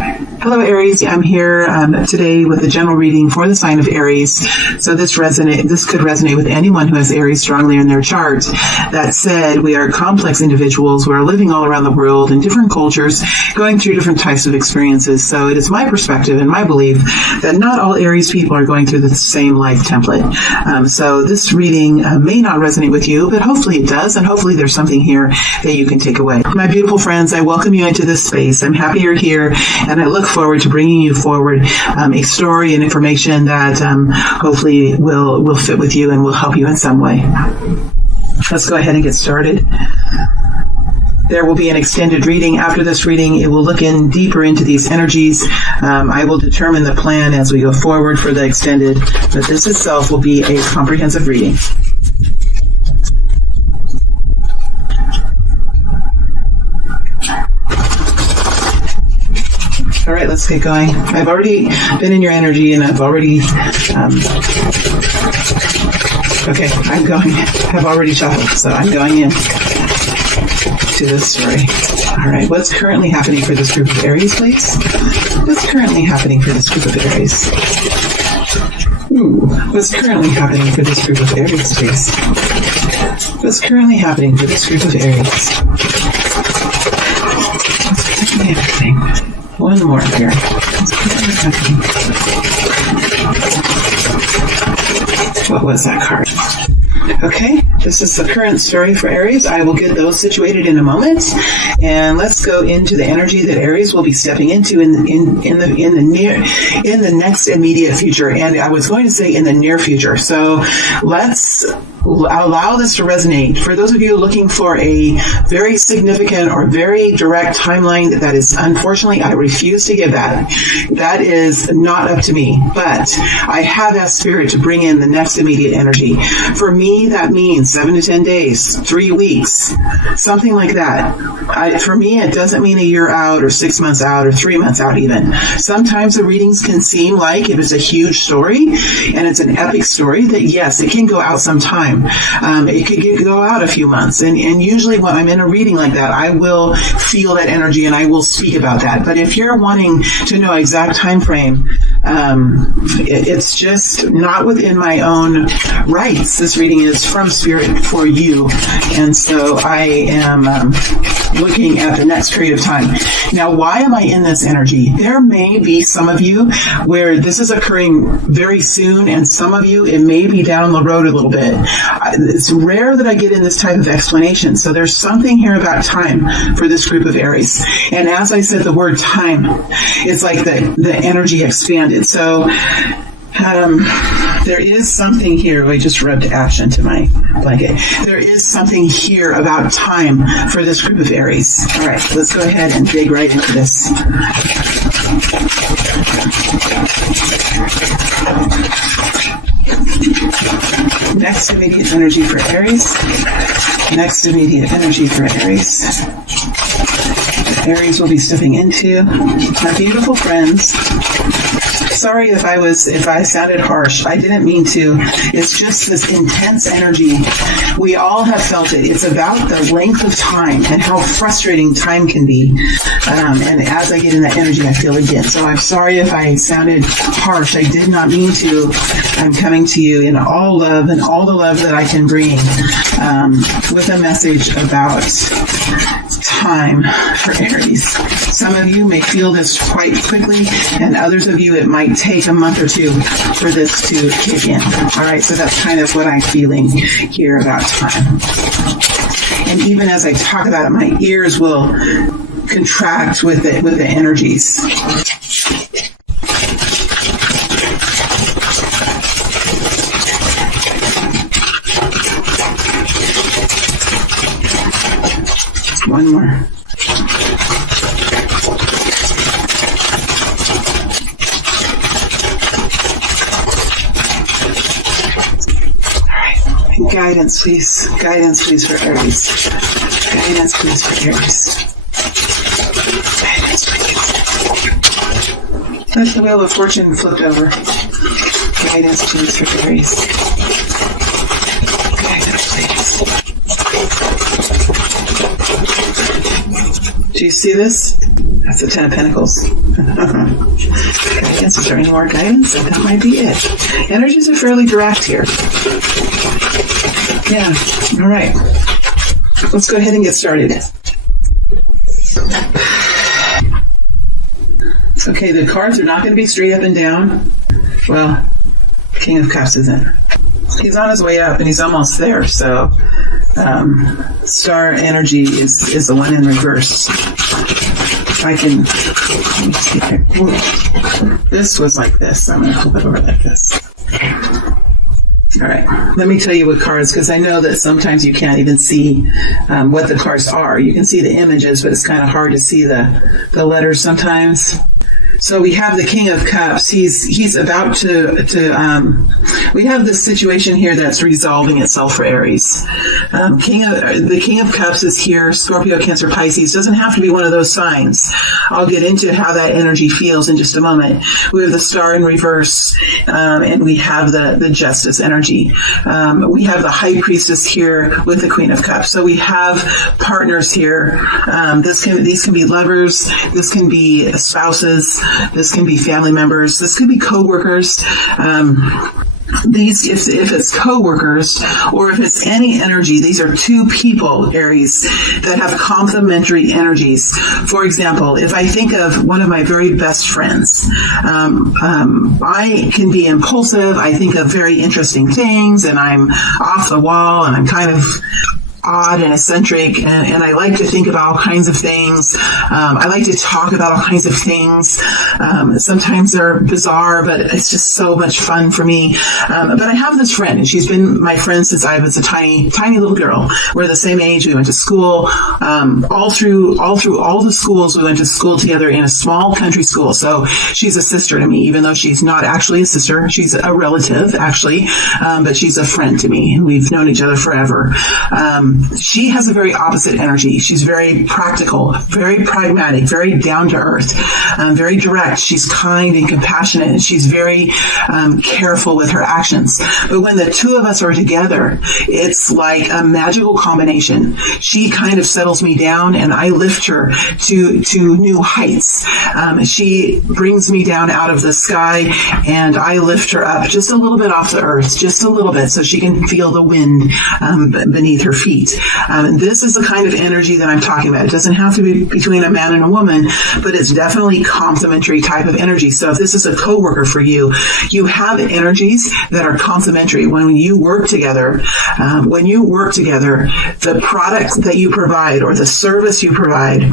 Hello, Aries. I'm here today with a general reading for the sign of Aries. So this could resonate with anyone who has Aries strongly in their chart. That said, we are complex individuals. We are living all around the world in different cultures, going through different types of experiences. So it is my perspective and my belief that not all Aries people are going through the same life template. So this reading may not resonate with you, but hopefully it does, and hopefully there's something here that you can take away. My beautiful friends, I welcome you into this space. I'm happy you're here, and I look forward to bringing you forward a story and information that hopefully will fit with you and will help you in some way. Let's go ahead and get started. There will be an extended reading. After this reading, it will look in deeper into these energies. I will determine the plan as we go forward for the extended, but this itself will be a comprehensive reading. All right, let's get going. I've already been in your energy, and I've already, I'm going. I've already shuffled, so I'm going in to this story. All right, what's currently happening for this group of Aries, please? What's currently happening for this group of Aries? What's currently happening for this group of Aries, please? What's currently happening for this group of Aries? What's currently happening? One more here. What was that card? Okay, this is the current story for Aries. I will get those situated in a moment, and let's go into the energy that Aries will be stepping into in the next immediate future. And I was going to say in the near future. So let's allow this to resonate. For those of you looking for a very significant or very direct timeline, that is, unfortunately, I refuse to give that. That is not up to me. But I have that spirit to bring in the next immediate energy. For me, that means 7 to 10 days, 3 weeks, something like that. For me, it doesn't mean a year out or 6 months out or 3 months out even. Sometimes the readings can seem like if it's a huge story and it's an epic story, that yes, it can go out some time. It could go out a few months. And usually when I'm in a reading like that, I will feel that energy and I will speak about that. But if you're wanting to know exact time frame, it's just not within my own rights. This reading is from Spirit for you, and so I am looking at the next period of time. Now, why am I in this energy? There may be some of you where this is occurring very soon, and some of you, it may be down the road a little bit. It's rare that I get in this type of explanation, so there's something here about time for this group of Aries. And as I said, the word time, it's like the energy expanded. So there is something here. I just rubbed ash into my blanket. There is something here about time for this group of Aries. All right, let's go ahead and dig right into this. Next immediate energy for Aries. Next immediate energy for Aries. Aries will be stepping into. My beautiful friends, sorry if I sounded harsh. I didn't mean to. It's just this intense energy. We all have felt it. It's about the length of time and how frustrating time can be. And as I get in that energy, I feel it again. So I'm sorry if I sounded harsh. I did not mean to. I'm coming to you in all love and all the love that I can bring, with a message about time for Aries. Some of you may feel this quite quickly, and others of you, it might take a month or two for this to kick in. All right, so that's kind of what I'm feeling here about time. And even as I talk about it, my ears will contract with the energies. One more. Guidance, please. Guidance, please, for Aries. Guidance, please, for Aries. Guidance, please. That's the Wheel of Fortune flipped over. Guidance, please, for Aries. Guidance, please. Do you see this? That's the 10 of Pentacles. Guidance. Is there any more guidance? That might be it. Energies are fairly direct here. Yeah. All right. Let's go ahead and get started. Okay, the cards are not going to be straight up and down. Well, King of Cups isn't. He's on his way up and he's almost there. So, star energy is the one in reverse. I can, let me see here. This was like this. I'm going to flip it over like this. All right. Let me tell you what cards, because I know that sometimes you can't even see what the cards are. You can see the images, but it's kind of hard to see the letters sometimes. So we have the King of Cups. He's about to we have this situation here that's resolving itself for Aries. The King of Cups is here. Scorpio, Cancer, Pisces. Doesn't have to be one of those signs. I'll get into how that energy feels in just a moment. We have the Star in reverse, and we have the Justice energy. We have the High Priestess here with the Queen of Cups. So we have partners here. These can be lovers. This can be spouses. This can be family members. This could be co-workers. If it's co-workers or if it's any energy, these are two people, Aries, that have complementary energies. For example, if I think of one of my very best friends, I can be impulsive. I think of very interesting things and I'm off the wall and I'm kind of odd and eccentric, and I like to think about all kinds of things. I like to talk about all kinds of things. Sometimes they're bizarre, but it's just so much fun for me. But I have this friend, and she's been my friend since I was a tiny little girl. We're the same age. We went to school. All through all the schools, we went to school together in a small country school. So she's a sister to me, even though she's not actually a sister. She's a relative, actually, but she's a friend to me. We've known each other forever. She has a very opposite energy. She's very practical, very pragmatic, very down to earth, very direct. She's kind and compassionate, and she's very careful with her actions. But when the two of us are together, it's like a magical combination. She kind of settles me down, and I lift her to new heights. She brings me down out of the sky, and I lift her up just a little bit off the earth, just a little bit, so she can feel the wind beneath her feet. This is the kind of energy that I'm talking about. It doesn't have to be between a man and a woman, but it's definitely complementary type of energy. So if this is a coworker for you, you have energies that are complementary. When you work together, the product that you provide or the service you provide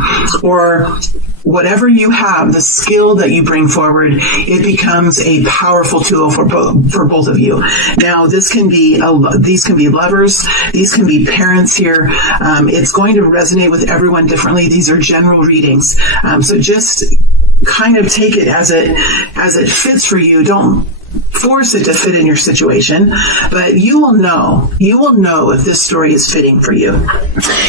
or whatever you have, the skill that you bring forward, it becomes a powerful tool for both of you. Now, these can be lovers, these can be parents here. It's going to resonate with everyone differently. These are general readings, so just kind of take it as it fits for you. Don't force it to fit in your situation, but you will know if this story is fitting for you.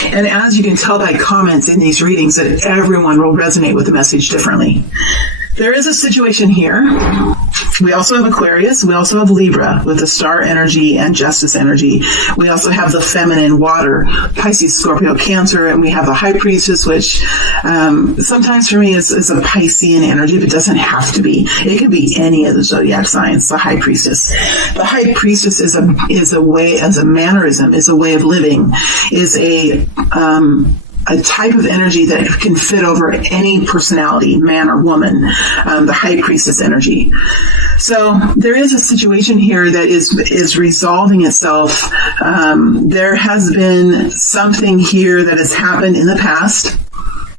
And as you can tell by comments in these readings, that everyone will resonate with the message differently. There is a situation here. We also have Aquarius. We also have Libra with the Star energy and Justice energy. We also have the feminine water, Pisces, Scorpio, Cancer, and we have the High Priestess, which sometimes for me is a Piscean energy, but doesn't have to be. It could be any of the zodiac signs. The High Priestess. The High Priestess is a way, as a mannerism, is a way of living, is a type of energy that can fit over any personality, man or woman, the High Priestess energy. So there is a situation here that is resolving itself. There has been something here that has happened in the past.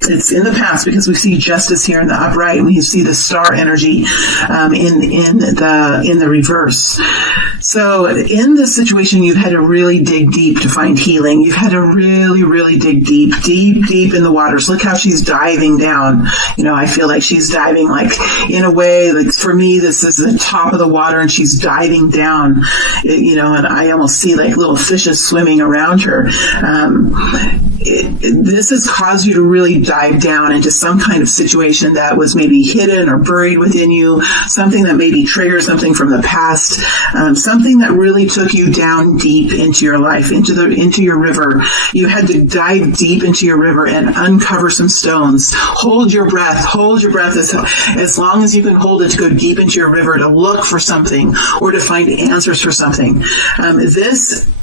It's in the past because we see Justice here in the upright, and we see the Star energy in the reverse. So in this situation, you've had to really dig deep to find healing. You've had to really, really dig deep in the waters. Look how she's diving down. I feel like she's diving, like, in a way, like, for me, this is the top of the water, and she's diving down, and I almost see like little fishes swimming around her. this has caused you to really dive down into some kind of situation that was maybe hidden or buried within you, something that maybe triggered something from the past, something that really took you down deep into your life, into your river. You had to dive deep into your river and uncover some stones. Hold your breath as long as you can hold it, to go deep into your river to look for something or to find answers for something.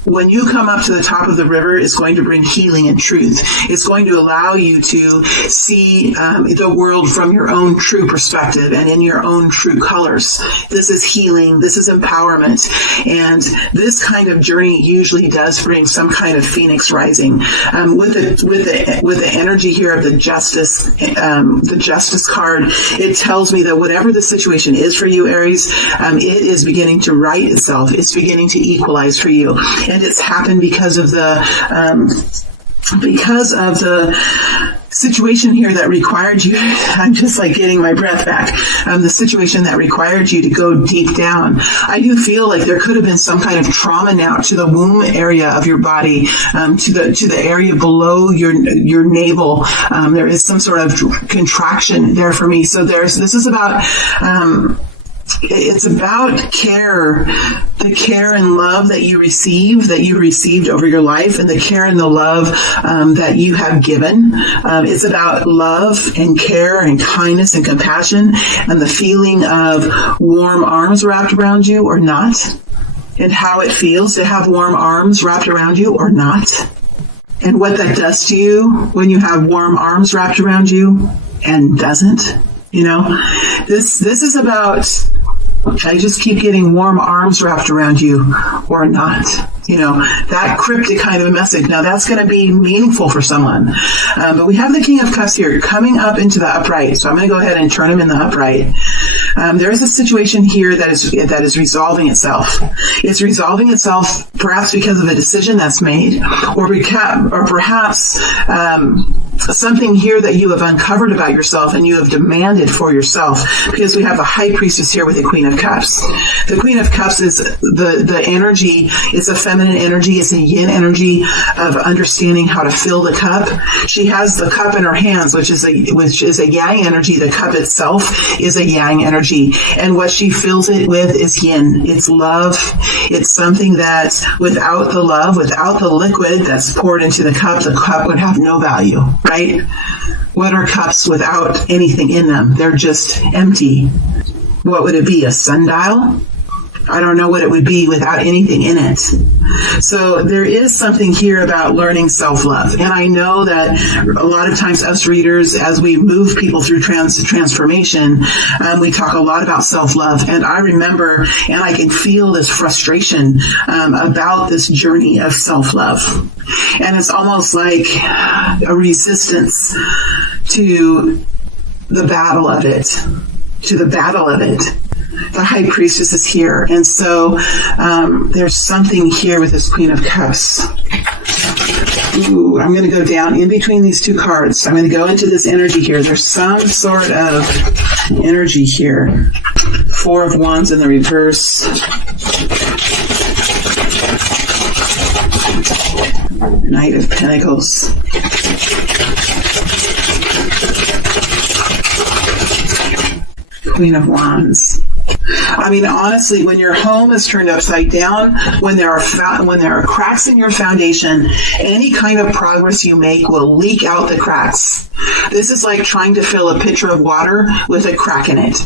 When you come up to the top of the river, is going to bring healing and truth. It's going to allow you to see the world from your own true perspective and in your own true colors. This is healing. This is empowerment. And this kind of journey usually does bring some kind of phoenix rising. With the energy here of the Justice card, it tells me that whatever the situation is for you, Aries, it is beginning to right itself. It's beginning to equalize for you. And it's happened because of the situation here that required you, I'm just like getting my breath back, the situation that required you to go deep down. I do feel like there could have been some kind of trauma now to the womb area of your body, to the area below your navel. There is some sort of contraction there for me. So this is about, it's about care, the care and love that you received over your life, and the care and the love that you have given. It's about love and care and kindness and compassion and the feeling of warm arms wrapped around you or not, and how it feels to have warm arms wrapped around you or not, and what that does to you when you have warm arms wrapped around you and doesn't. This is about, I just keep getting warm arms wrapped around you or not. That cryptic kind of a message. Now that's going to be meaningful for someone. But we have the King of Cups here coming up into the upright. So I'm going to go ahead and turn him in the upright. There is a situation here that is resolving itself. It's resolving itself perhaps because of a decision that's made, or perhaps something here that you have uncovered about yourself and you have demanded for yourself, because we have the High Priestess here with the Queen of Cups. The Queen of Cups is the energy. It's a feminine energy. It's a yin energy of understanding how to fill the cup. She has the cup in her hands, which is a yang energy. The cup itself is a yang energy, and what she fills it with is yin. It's love. It's something that without the love, without the liquid that's poured into the cup would have no value, right? What are cups without anything in them? They're just empty. What would it be? A sundial? I don't know what it would be without anything in it. So there is something here about learning self-love. And I know that a lot of times us readers, as we move people through transformation, we talk a lot about self-love. And I remember, and I can feel this frustration about this journey of self-love. And it's almost like a resistance to the battle of it. The High Priestess is here. And so there's something here with this Queen of Cups. Ooh, I'm going to go down in between these two cards. I'm going to go into this energy here. There's some sort of energy here. Four of Wands in the reverse. Knight of Pentacles. Queen of Wands. I mean, honestly, when your home is turned upside down, when there are cracks in your foundation, any kind of progress you make will leak out the cracks. This is like trying to fill a pitcher of water with a crack in it.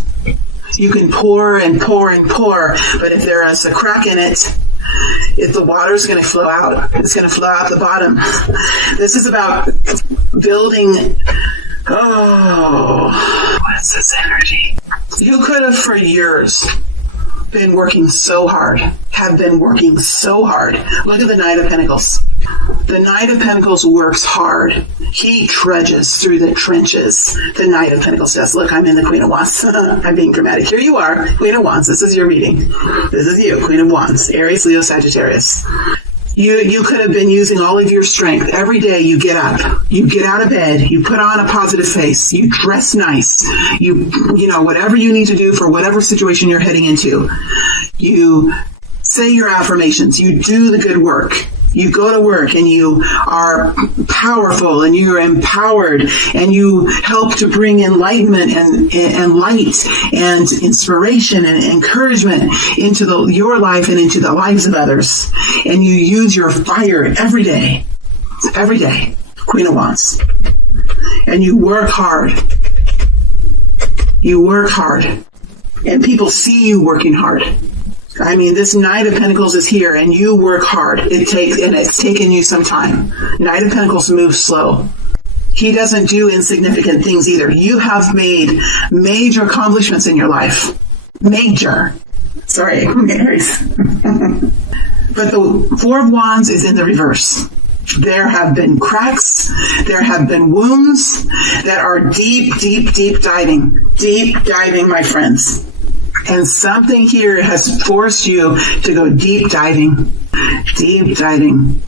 You can pour and pour and pour, but if there is a crack in it, the water is going to flow out. It's going to flow out the bottom. This is about building. Oh, what is this energy? You could have for years been working so hard, have been working so hard. Look at the Knight of Pentacles. The Knight of Pentacles works hard. He trudges through the trenches. The Knight of Pentacles does. Look, I'm in the Queen of Wands. I'm being dramatic. Here you are, Queen of Wands. This is your reading. This is you, Queen of Wands. Aries, Leo, Sagittarius. You could have been using all of your strength. Every day you get up, you get out of bed, you put on a positive face, you dress nice, you know, whatever you need to do for whatever situation you're heading into. You say your affirmations, you do the good work. You go to work and you are powerful and you're empowered and you help to bring enlightenment and light and inspiration and encouragement into your life and into the lives of others. And you use your fire every day. Every day. Queen of Wands. And you work hard. You work hard. And people see you working hard. I mean, this Knight of Pentacles is here, and you work hard. It's taken you some time. Knight of Pentacles moves slow. He doesn't do insignificant things either. You have made major accomplishments in your life. Major. Sorry, Aries. But the Four of Wands is in the reverse. There have been cracks. There have been wounds that are deep, deep, deep diving. Deep diving, my friends. And something here has forced you to go deep diving. Deep diving.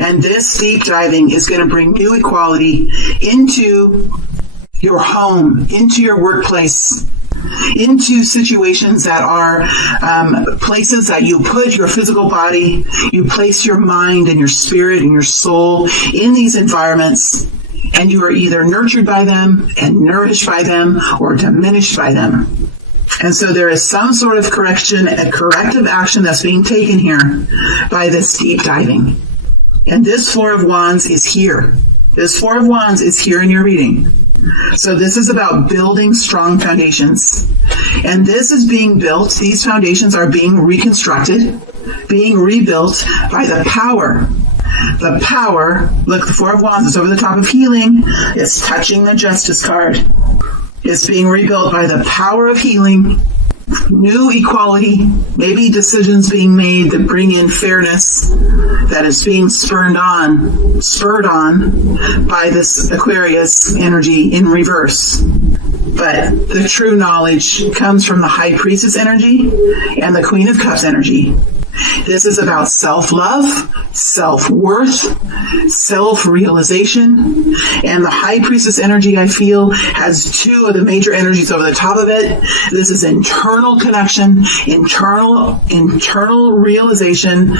And this deep diving is going to bring new equality into your home, into your workplace, into situations that are places that you put your physical body, you place your mind and your spirit and your soul in these environments, and you are either nurtured by them and nourished by them or diminished by them. And so there is some sort of corrective action that's being taken here by this deep diving. And this Four of Wands is here. This Four of Wands is here in your reading. So this is about building strong foundations. And this is being built. These foundations are being reconstructed, being rebuilt by the power. The power, look, the Four of Wands is over the top of healing. It's touching the Justice card. It's being rebuilt by the power of healing, new equality, maybe decisions being made that bring in fairness that is being spurred on by this Aquarius energy in reverse. But the true knowledge comes from the High Priestess energy and the Queen of Cups energy. This is about self-love, self-worth, self-realization, and the High Priestess energy, I feel, has two of the major energies over the top of it. This is internal connection, internal realization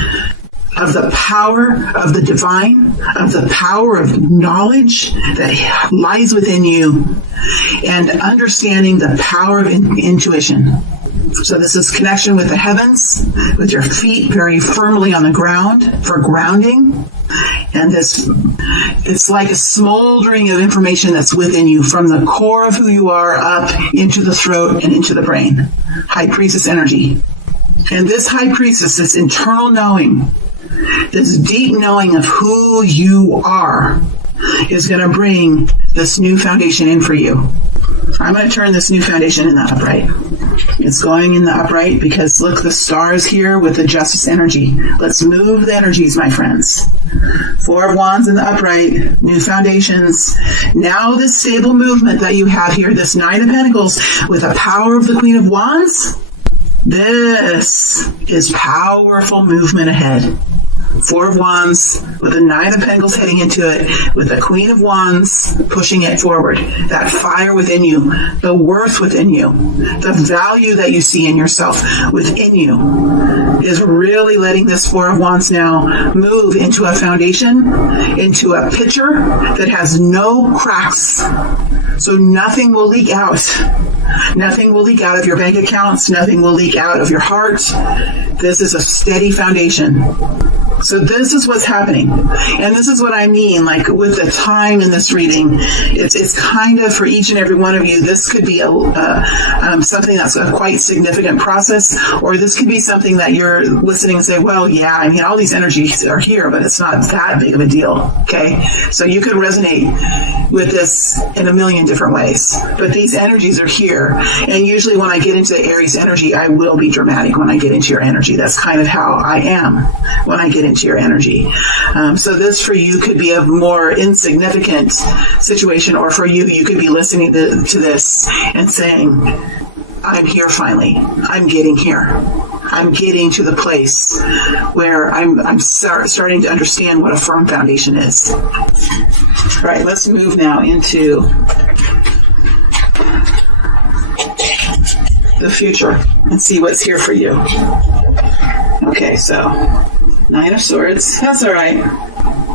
of the power of the divine, of the power of knowledge that lies within you, and understanding the power of intuition. So this is connection with the heavens, with your feet very firmly on the ground for grounding. And it's like a smoldering of information that's within you from the core of who you are up into the throat and into the brain. High Priestess energy. And this High Priestess, this internal knowing, this deep knowing of who you are, is going to bring this new foundation in for you. I'm going to turn this new foundation in the upright. It's going in the upright because, look, the stars here with the Justice energy. Let's move the energies, my friends. Four of Wands in the upright, new foundations. Now this stable movement that you have here, this Nine of Pentacles with the power of the Queen of Wands, this is powerful movement ahead. Four of Wands with the Nine of Pentacles heading into it, with the Queen of Wands pushing it forward. That fire within you, the worth within you, the value that you see in yourself within you is really letting this Four of Wands now move into a foundation, into a pitcher that has no cracks. So nothing will leak out. Nothing will leak out of your bank accounts. Nothing will leak out of your heart. This is a steady foundation. So this is what's happening. And this is what I mean, like with the time in this reading, it's kind of for each and every one of you, this could be something that's a quite significant process, or this could be something that you're listening and say, well, yeah, I mean, all these energies are here, but it's not that big of a deal, okay? So you could resonate with this in a million different ways, but these energies are here. And usually when I get into Aries energy, I will be dramatic when I get into your energy. That's kind of how I am when I get into your energy. So this for you could be a more insignificant situation, or for you, you could be listening to this and saying, I'm here finally. I'm getting here. I'm getting to the place where I'm starting to understand what a firm foundation is. All right, let's move now into the future and see what's here for you. Okay, so Nine of Swords. That's all right.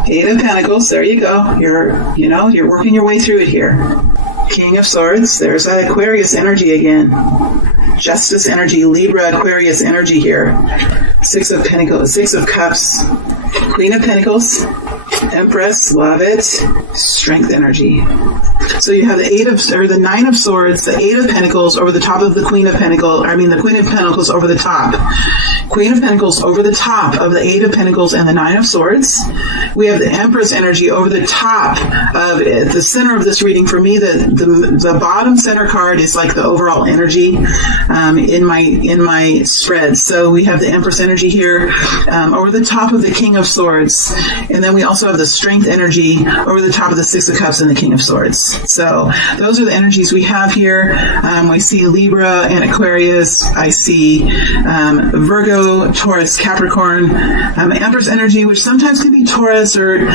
Eight of Pentacles. There you go. You're working your way through it here. King of Swords. There's that Aquarius energy again. Justice energy, Libra, Aquarius energy here. Six of Pentacles, Six of Cups, Queen of Pentacles, Empress, love it. Strength energy. So you have the Nine of Swords, the Eight of Pentacles over the top of the Queen of Pentacles. The Queen of Pentacles over the top. Queen of Pentacles over the top of the Eight of Pentacles and the Nine of Swords. We have the Empress energy over the top of the center of this reading. For me, the bottom center card is like the overall energy in my spread. So we have the Empress energy here over the top of the King of Swords, and then we also have the Strength energy over the top of the Six of Cups and the King of Swords. So those are the energies we have here. We see Libra and Aquarius. I see Virgo, Taurus, Capricorn, Empress energy, which sometimes can be Taurus, or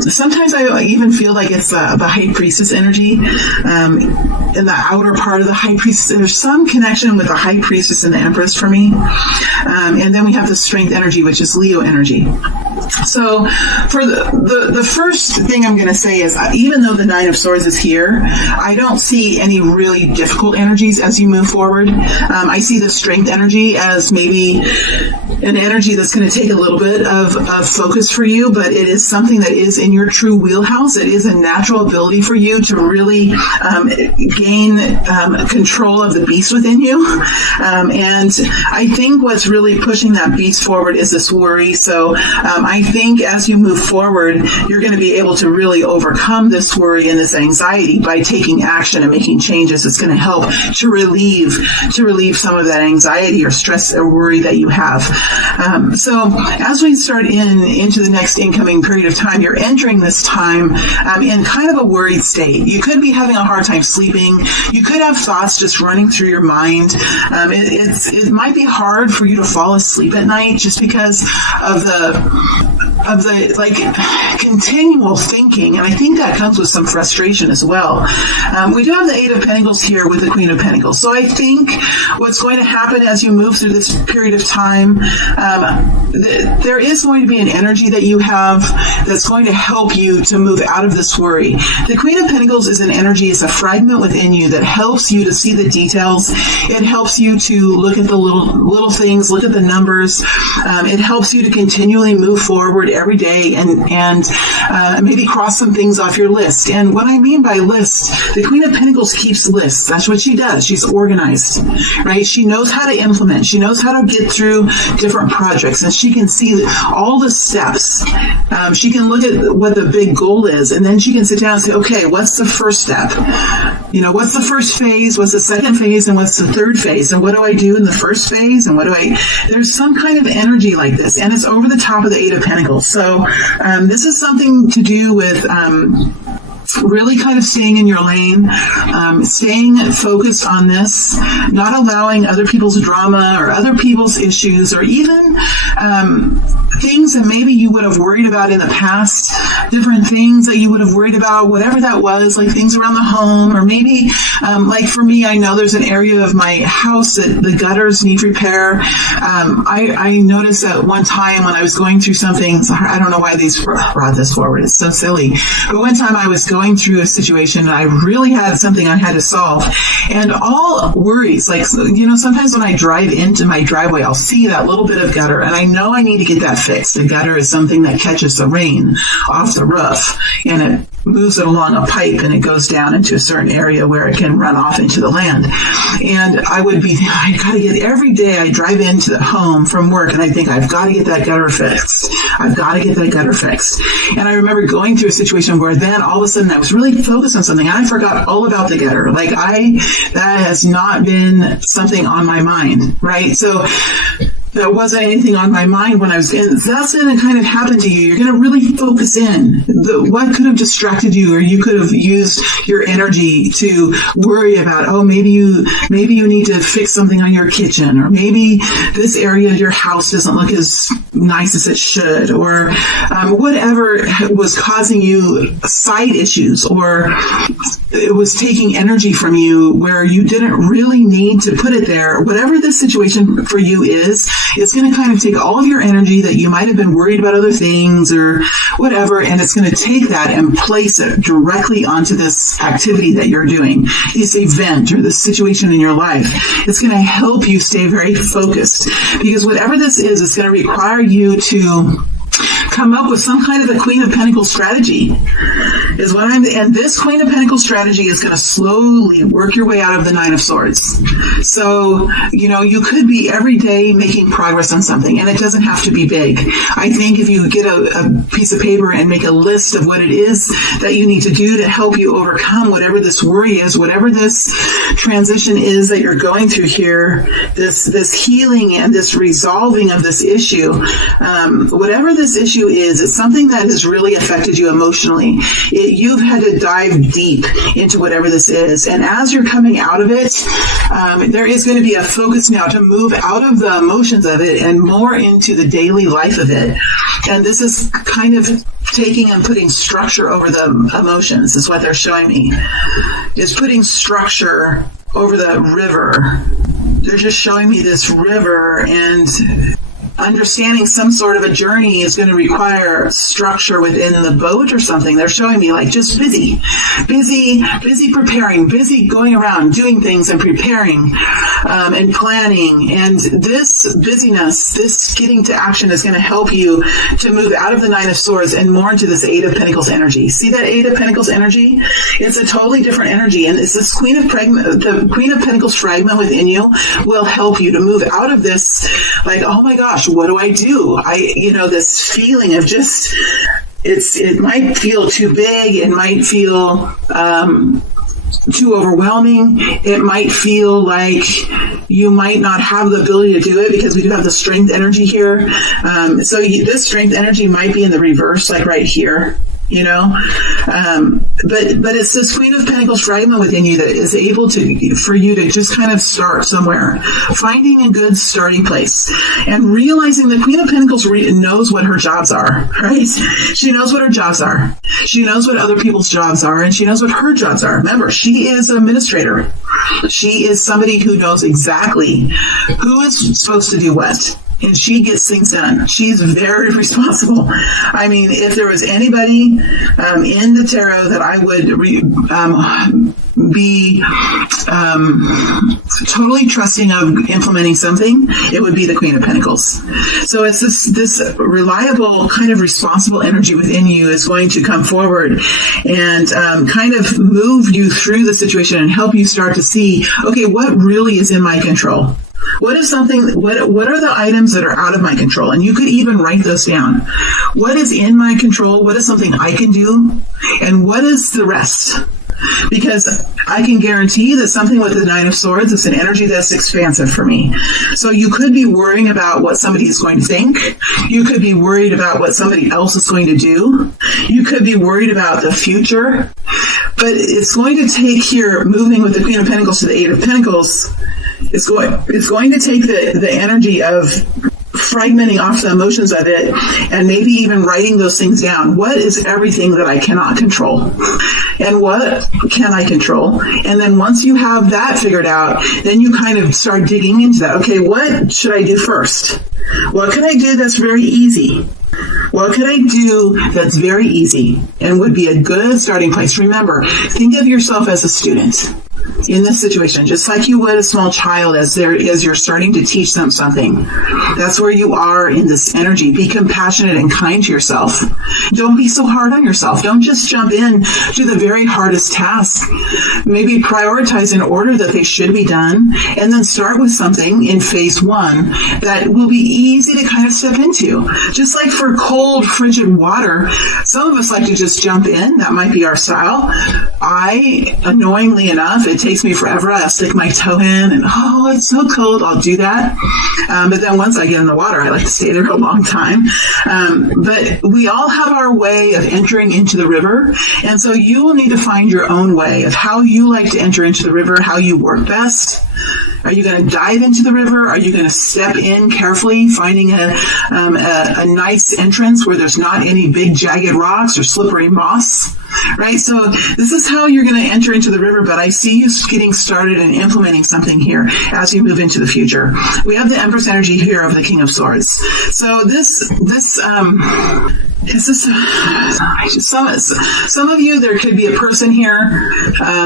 sometimes I even feel like it's the High Priestess energy in the outer part of the High Priestess. There's some connection with the High Priestess and the Empress for me. And then we have the Strength energy, which is Leo energy. So for the first thing I'm going to say is, even though the Nine of Swords is here, I don't see any really difficult energies as you move forward. I see the Strength energy as maybe an energy that's going to take a little bit of focus for you, but it is something that is in your true wheelhouse. It is a natural ability for you to really gain control of the beast within you. And I think what's really pushing that beast forward is this worry. So I think as you move forward, you're going to be able to really overcome this worry and this anxiety by taking action and making changes. It's going to help to relieve some of that anxiety or stress or worry that you have. So as we start into the next incoming period of time, you're entering this time in kind of a worried state. You could be having a hard time sleeping. You could have thoughts just running through your mind. It might be hard for you to fall asleep at night just because of the like continual thinking, and I think that comes with some frustration as well. We do have the Eight of Pentacles here with the Queen of Pentacles. So I think what's going to happen as you move through this period of time, there is going to be an energy that you have that's going to help you to move out of this worry. The Queen of Pentacles is an energy, it's a fragment within you that helps you to see the details. It helps you to look at the little things, look at the numbers. It helps you to continually move forward every day and maybe cross some things off your list. And what I mean by list, the Queen of Pentacles keeps lists. That's what she does. She's organized, right? She knows how to implement. She knows how to get through different projects, and she can see all the steps. She can look at what the big goal is, and then she can sit down and say, okay, what's the first step? What's the first phase? What's the second phase? And what's the third phase? And what do I do in the first phase? And there's some kind of energy like this, and it's over the top of the Eight of Pentacles. So this is something to do with really kind of staying in your lane, staying focused on this, not allowing other people's drama or other people's issues, or even things that maybe you would have worried about in the past, different things that you would have worried about, whatever that was, like things around the home, or maybe like for me, I know there's an area of my house that the gutters need repair. I noticed that one time when I was going through something, I don't know why these brought this forward, it's so silly, but one time I was going through a situation and I really had something I had to solve, and all worries, like, sometimes when I drive into my driveway, I'll see that little bit of gutter and I know I need to get that fixed. The gutter is something that catches the rain off the roof and it moves it along a pipe and it goes down into a certain area where it can run off into the land. And every day I drive into the home from work and I think, I've got to get that gutter fixed. I've got to get that gutter fixed. And I remember going through a situation where then all of a sudden I was really focused on something and I forgot all about the gutter. That has not been something on my mind, right? So there wasn't anything on my mind when I was in. That's going to kind of happen to you. You're going to really focus in. What could have distracted you, or you could have used your energy to worry about, maybe you need to fix something on your kitchen, or maybe this area of your house doesn't look as nice as it should, or whatever was causing you side issues, or it was taking energy from you where you didn't really need to put it there. Whatever the situation for you is, It's going to kind of take all of your energy that you might have been worried about other things or whatever, and it's going to take that and place it directly onto this activity that you're doing, this event or this situation in your life. It's going to help you stay very focused, because whatever this is, it's going to require you to come up with some kind of a Queen of Pentacles strategy and this Queen of Pentacles strategy is going to slowly work your way out of the Nine of Swords. So, you could be every day making progress on something, and it doesn't have to be big. I think if you get a piece of paper and make a list of what it is that you need to do to help you overcome whatever this worry is, whatever this transition is that you're going through here, this healing and this resolving of this issue, whatever this issue is, it's something that has really affected you emotionally. You've had to dive deep into whatever this is. And as you're coming out of it, there is going to be a focus now to move out of the emotions of it and more into the daily life of it. And this is kind of taking and putting structure over the emotions, is what they're showing me. Is putting structure over the river. They're just showing me this river, and understanding some sort of a journey is going to require structure within the boat or something. They're showing me like just busy preparing, busy going around doing things and preparing and planning. And this busyness, this getting to action is going to help you to move out of the Nine of Swords and more into this Eight of Pentacles energy. See that Eight of Pentacles energy? It's a totally different energy, and it's this the Queen of Pentacles fragment within you will help you to move out of this like, oh my gosh, what do I do? This feeling of just, it might feel too big. It might feel too overwhelming. It might feel like you might not have the ability to do it, because we do have the strength energy here. This strength energy might be in the reverse, like right here. But it's this Queen of Pentacles fragment within you that is able for you to just kind of start somewhere, finding a good starting place and realizing the Queen of Pentacles knows what her jobs are, right? She knows what her jobs are. She knows what other people's jobs are, and she knows what her jobs are. Remember, she is an administrator. She is somebody who knows exactly who is supposed to do what. And she gets things done. She's very responsible. I mean, if there was anybody in the tarot that I would be totally trusting of implementing something, it would be the Queen of Pentacles. So it's this reliable, kind of responsible energy within you is going to come forward and kind of move you through the situation and help you start to see, okay, what really is in my control? What are the items that are out of my control? And you could even write those down. What is in my control? What is something I can do? And what is the rest? Because I can guarantee that something with the Nine of Swords is an energy that's expansive for me. So you could be worrying about what somebody is going to think. You could be worried about what somebody else is going to do. You could be worried about the future. But it's going to take here, moving with the Queen of Pentacles to the Eight of Pentacles, it's going to take the energy of fragmenting off the emotions of it and maybe even writing those things down. What is everything that I cannot control? And what can I control? And then once you have that figured out, then you kind of start digging into that. Okay, what should I do first? What can I do that's very easy? What could I do that's very easy and would be a good starting place? Remember, think of yourself as a student in this situation, just like you would a small child as you're starting to teach them something. That's where you are in this energy. Be compassionate and kind to yourself. Don't be so hard on yourself. Don't just jump in to the very hardest task. Maybe prioritize in order that they should be done, and then start with something in phase one that will be easy to kind of step into. Just like for cold, frigid water, some of us like to just jump in. That might be our style. Annoyingly enough, it takes me forever. I'll stick my toe in and, oh, it's so cold. I'll do that. But then once I get in the water, I like to stay there a long time. But we all have our way of entering into the river. And so you will need to find your own way of how you like to enter into the river, how you work best. Are you going to dive into the river? Are you going to step in carefully, finding a nice entrance where there's not any big jagged rocks or slippery moss? right? So this is how you're going to enter into the river, but I see you getting started and implementing something here as you move into the future. We have the Empress energy here of the King of Swords. So some of you, there could be a person here.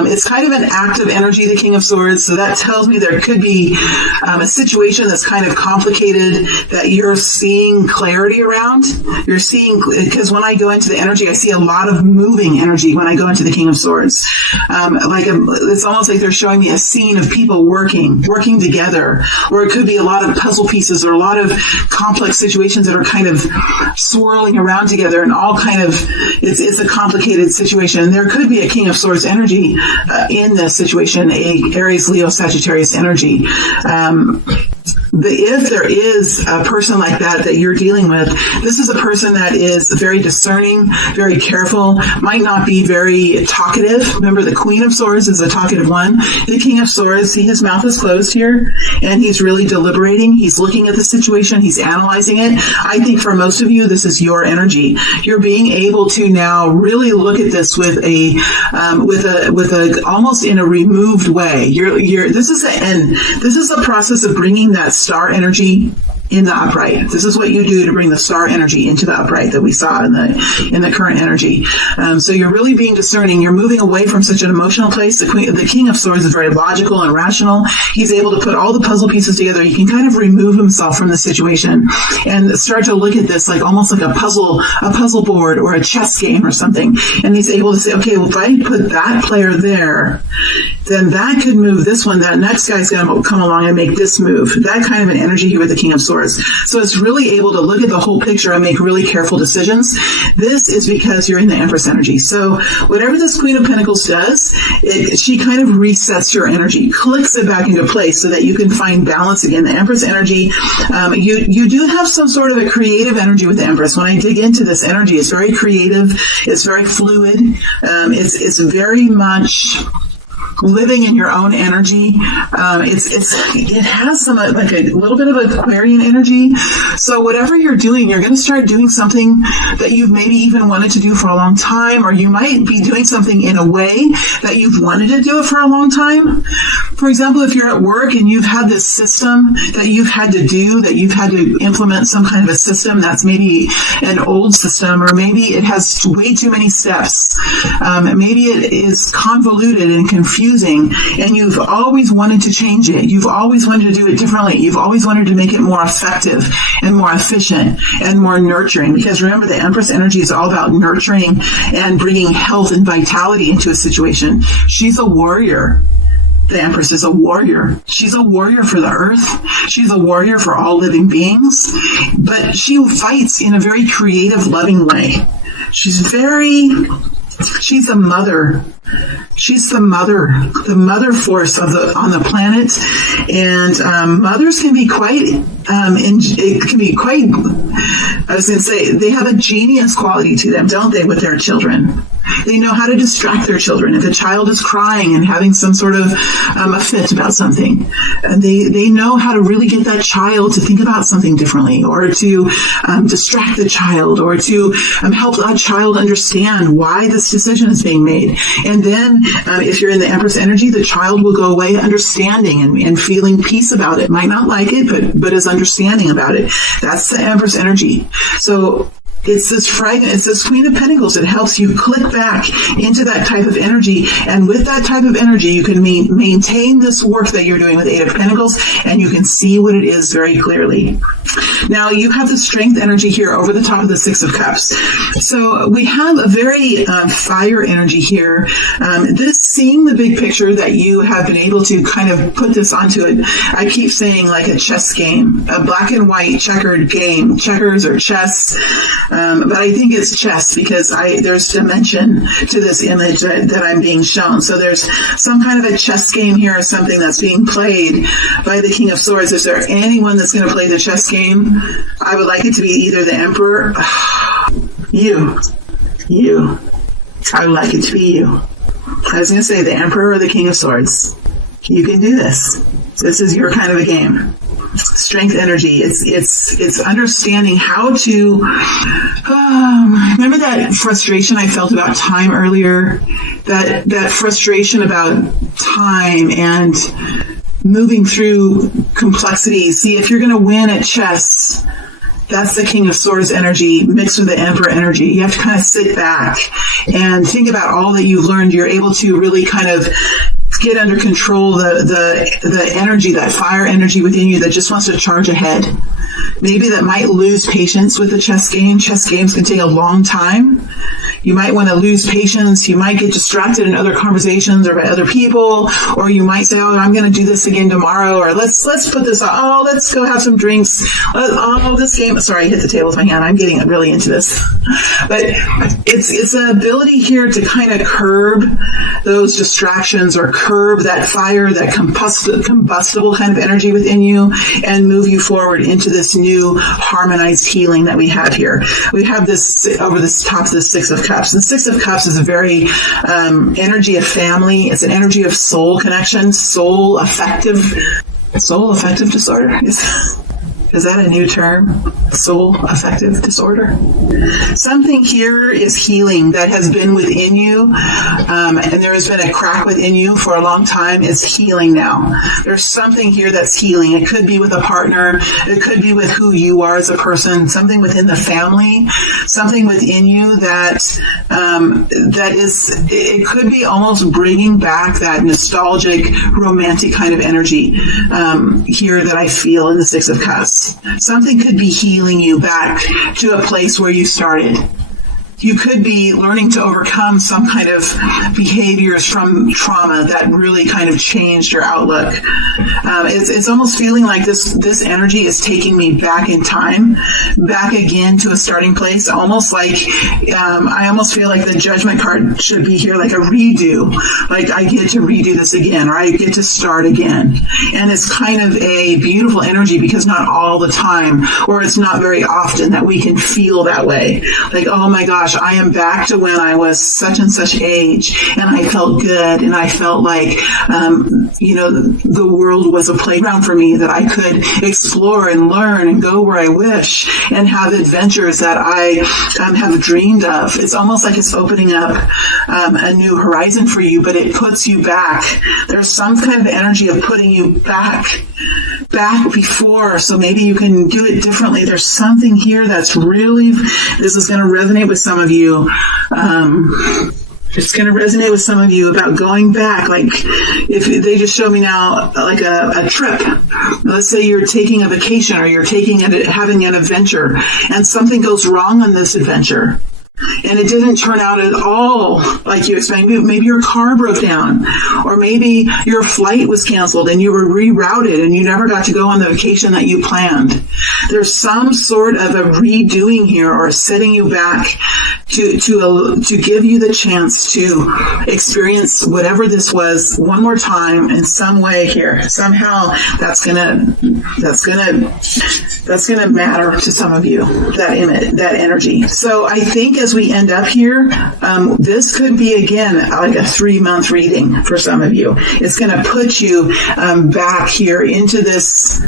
It's kind of an active energy, the King of Swords. So that tells me there could be a situation that's kind of complicated that you're seeing clarity around. You're seeing, because when I go into the energy, I see a lot of moving energy when I go into the King of Swords. It's almost like they're showing me a scene of people working together, or it could be a lot of puzzle pieces or a lot of complex situations that are kind of swirling around together, and all kind of, it's a complicated situation. There could be a King of Swords energy in this situation, a Aries, Leo, Sagittarius energy. If there is a person like that you're dealing with, this is a person that is very discerning, very careful, might not be very talkative. Remember, the Queen of Swords is a talkative one. The King of Swords, see, his mouth is closed here, and he's really deliberating. He's looking at the situation. He's analyzing it. I think for most of you, this is your energy. You're being able to now really look at this with a almost in a removed way. This is the end. This is the process of bringing that star energy in the upright. This is what you do to bring the star energy into the upright that we saw in the current energy. So you're really being discerning. You're moving away from such an emotional place. The King of Swords is very logical and rational. He's able to put all the puzzle pieces together. He can kind of remove himself from the situation and start to look at this like almost like a puzzle board or a chess game or something. And he's able to say, okay, well, if I put that player there, then that could move this one. That next guy's going to come along and make this move. That kind of an energy here with the King of Swords. So it's really able to look at the whole picture and make really careful decisions. This is because you're in the Empress energy. So whatever this Queen of Pentacles does, she kind of resets your energy, clicks it back into place so that you can find balance again. The Empress energy, you do have some sort of a creative energy with the Empress. When I dig into this energy, it's very creative. It's very fluid. It's very much living in your own energy. It has some like a little bit of Aquarian energy. So whatever you're doing, you're going to start doing something that you've maybe even wanted to do for a long time, or you might be doing something in a way that you've wanted to do it for a long time. For example, if you're at work and you've had this system that you've had to do, that you've had to implement some kind of a system that's maybe an old system, or maybe it has way too many steps. Maybe it is convoluted and confusing, and you've always wanted to change it. You've always wanted to do it differently. You've always wanted to make it more effective and more efficient and more nurturing. Because remember, the Empress energy is all about nurturing and bringing health and vitality into a situation. She's a warrior. The Empress is a warrior. She's a warrior for the earth. She's a warrior for all living beings. But she fights in a very creative, loving way. She's a mother. She's the mother force on the planet, and mothers can be quite. I was going to say, they have a genius quality to them, don't they, with their children? They know how to distract their children. If a child is crying and having some sort of a fit about something, they know how to really get that child to think about something differently, or to distract the child, or to help that child understand why this decision is being made. And then if you're in the Empress energy, the child will go away understanding and feeling peace about it. Might not like it, but is understanding about it. That's the Empress energy. So it's this Queen of Pentacles that helps you click back into that type of energy. And with that type of energy, you can maintain this work that you're doing with Eight of Pentacles, and you can see what it is very clearly. Now, you have the Strength energy here over the top of the Six of Cups. So we have a very fire energy here. Seeing the big picture that you have been able to kind of put this onto it, I keep saying like a chess game, a black and white checkered game, checkers or chess. But I think it's chess because there's dimension to this image that I'm being shown. So there's some kind of a chess game here, or something that's being played by the King of Swords. Is there anyone that's going to play the chess game? I would like it to be either the Emperor, you. I would like it to be you. I was going to say the Emperor or the King of Swords. You can do this. This is your kind of a game. strength energy. It's understanding how to remember that frustration I felt about time earlier, that frustration about time and moving through complexities. See, if you're going to win at chess, that's the King of Swords energy mixed with the Emperor energy. You have to kind of sit back and think about all that you've learned. You're able to really kind of get under control the energy, that fire energy within you that just wants to charge ahead. Maybe that might lose patience with the chess game. Chess games can take a long time. You might want to lose patience. You might get distracted in other conversations or by other people, or you might say, "Oh, I'm going to do this again tomorrow," or let's put this off. Oh, let's go have some drinks. Oh, this game. Sorry, I hit the table with my hand. I'm getting really into this, but it's an ability here to kind of curb those distractions or curb that fire, that combustible kind of energy within you, and move you forward into this new harmonized healing that we have here. We have this over this top of the Six of Cups. The Six of Cups is a very energy of family. It's an energy of soul connection, soul affective disorder. Is that a new term? Soul affective disorder? Something here is healing that has been within you, and there has been a crack within you for a long time. It's healing now. There's something here that's healing. It could be with a partner. It could be with who you are as a person. Something within the family. Something within you that is. It could be almost bringing back that nostalgic, romantic kind of energy here that I feel in the Six of Cups. Something could be healing you back to a place where you started. You could be learning to overcome some kind of behaviors from trauma that really kind of changed your outlook. It's almost feeling like this energy is taking me back in time, back again to a starting place. Almost like I almost feel like the Judgment card should be here, like a redo. Like I get to redo this again, or I get to start again. And it's kind of a beautiful energy because not all the time, or it's not very often that we can feel that way. Like, oh my gosh, I am back to when I was such and such age, and I felt good, and I felt like, the world was a playground for me that I could explore and learn and go where I wish and have adventures that I have dreamed of. It's almost like it's opening up a new horizon for you, but it puts you back. There's some kind of energy of putting you back before, so maybe you can do it differently. There's something here that's really, this is going to resonate with some of you. It's going to resonate with some of you about going back. Like if they just show me now, like a trip. Let's say you're taking a vacation or you're having an adventure, and something goes wrong on this adventure. And it didn't turn out at all like you expected. Maybe your car broke down, or maybe your flight was canceled and you were rerouted and you never got to go on the vacation that you planned. There's some sort of a redoing here, or setting you back to give you the chance to experience whatever this was one more time in some way here. Somehow that's gonna matter to some of you, that energy. So I think as we end up here, this could be again like a 3-month reading for some of you. It's going to put you back here into this.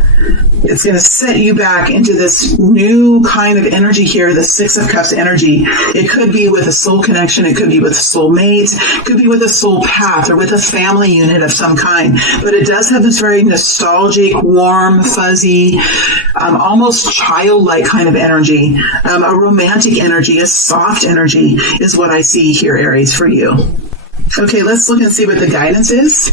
It's going to set you back into this new kind of energy here, the Six of Cups energy. It could be with a soul connection. It could be with a soulmate. It could be with a soul path or with a family unit of some kind. But it does have this very nostalgic, warm, fuzzy, almost childlike kind of energy. A romantic energy, a soft energy is what I see here, Aries, for you. Okay, let's look and see what the guidance is.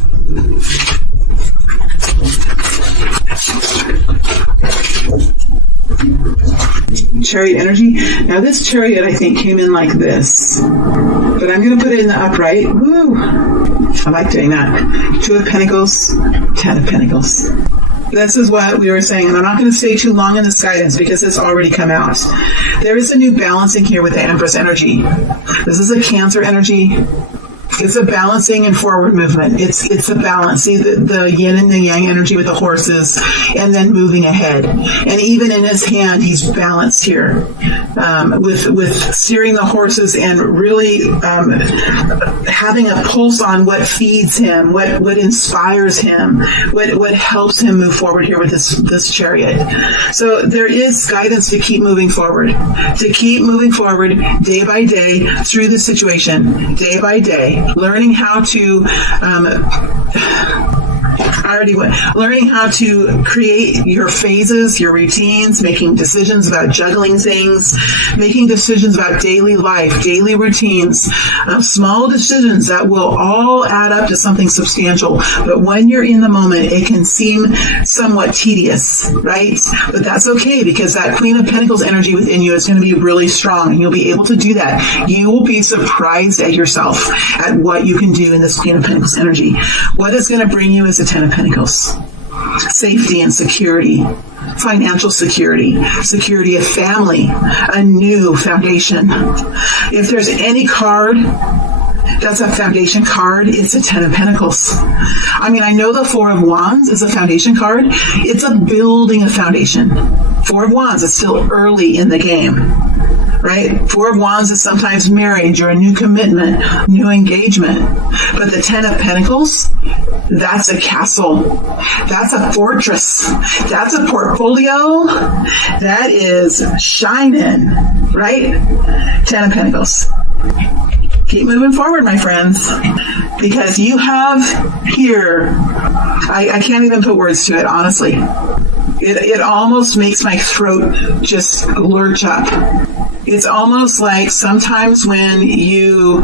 Chariot energy. Now this chariot, I think, came in like this, but I'm going to put it in the upright. Woo! I like doing that. 2 of Pentacles, 10 of Pentacles. This is what we were saying, and I'm not going to stay too long in this guidance because it's already come out. There is a new balancing here with the Empress energy. This is a Cancer energy It's a balancing and forward movement. It's a balance. See the yin and the yang energy with the horses, and then moving ahead. And even in his hand, he's balanced here with steering the horses and really having a pulse on what feeds him, what inspires him, what helps him move forward here with this chariot. So there is guidance to keep moving forward, day by day through the situation, day by day, learning how to learning how to create your phases, your routines, making decisions about juggling things, making decisions about daily life, daily routines, small decisions that will all add up to something substantial. But when you're in the moment, it can seem somewhat tedious, right? But that's okay, because that Queen of Pentacles energy within you is going to be really strong, and you'll be able to do that. You will be surprised at yourself at what you can do in this Queen of Pentacles energy. What it's going to bring you is the 10 of Pentacles. Safety and security, financial security, security of family, a new foundation. If there's any card that's a foundation card, it's a 10 of Pentacles. I mean, I know the 4 of Wands is a foundation card. It's a building a foundation. 4 of Wands is still early in the game, right? 4 of Wands is sometimes marriage or a new commitment, new engagement. But the 10 of Pentacles, that's a castle. That's a fortress. That's a portfolio. That is shining, right? 10 of Pentacles. Keep moving forward, my friends, because you have here, I can't even put words to it, honestly. It almost makes my throat just lurch up. It's almost like sometimes when you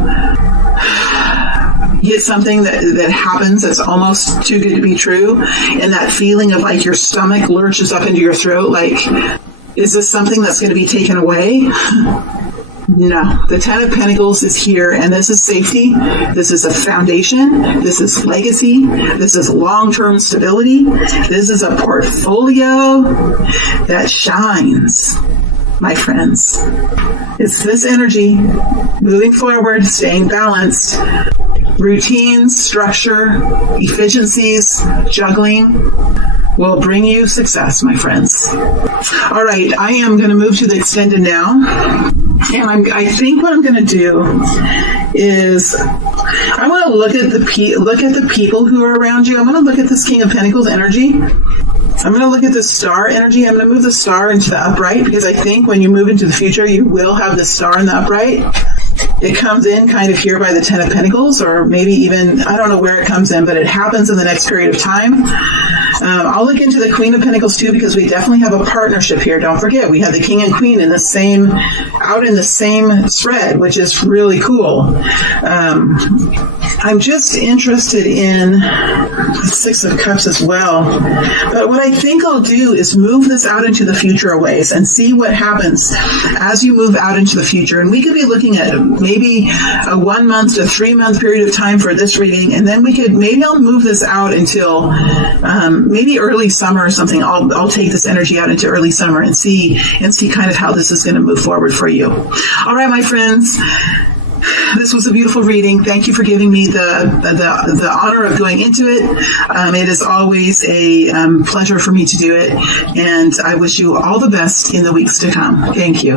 get something that happens that's almost too good to be true, and that feeling of like your stomach lurches up into your throat, like, is this something that's going to be taken away? No, the 10 of Pentacles is here, and this is safety. This is a foundation. This is legacy. This is long-term stability. This is a portfolio that shines, my friends. It's this energy, moving forward, staying balanced, routines, structure, efficiencies, juggling will bring you success, my friends. All right, I am going to move to the extended now. And I think what I'm going to do is I want to look at the people who are around you. I'm going to look at this King of Pentacles energy. I'm going to look at the star energy. I'm going to move the star into the upright, because I think when you move into the future, you will have the star in the upright. It comes in kind of here by the 10 of Pentacles, or maybe even, I don't know where it comes in, but it happens in the next period of time. I'll look into the Queen of Pentacles too, because we definitely have a partnership here. Don't forget, we have the King and Queen in the same, out in the same thread, which is really cool. I'm just interested in the 6 of Cups as well. But what I think I'll do is move this out into the future a ways and see what happens as you move out into the future. And we could be looking at maybe a 1 month to 3 month period of time for this reading. And then maybe I'll move this out until maybe early summer or something. I'll take this energy out into early summer and see kind of how this is going to move forward for you. All right, my friends. This was a beautiful reading. Thank you for giving me the honor of going into it. It is always a pleasure for me to do it, and I wish you all the best in the weeks to come. Thank you.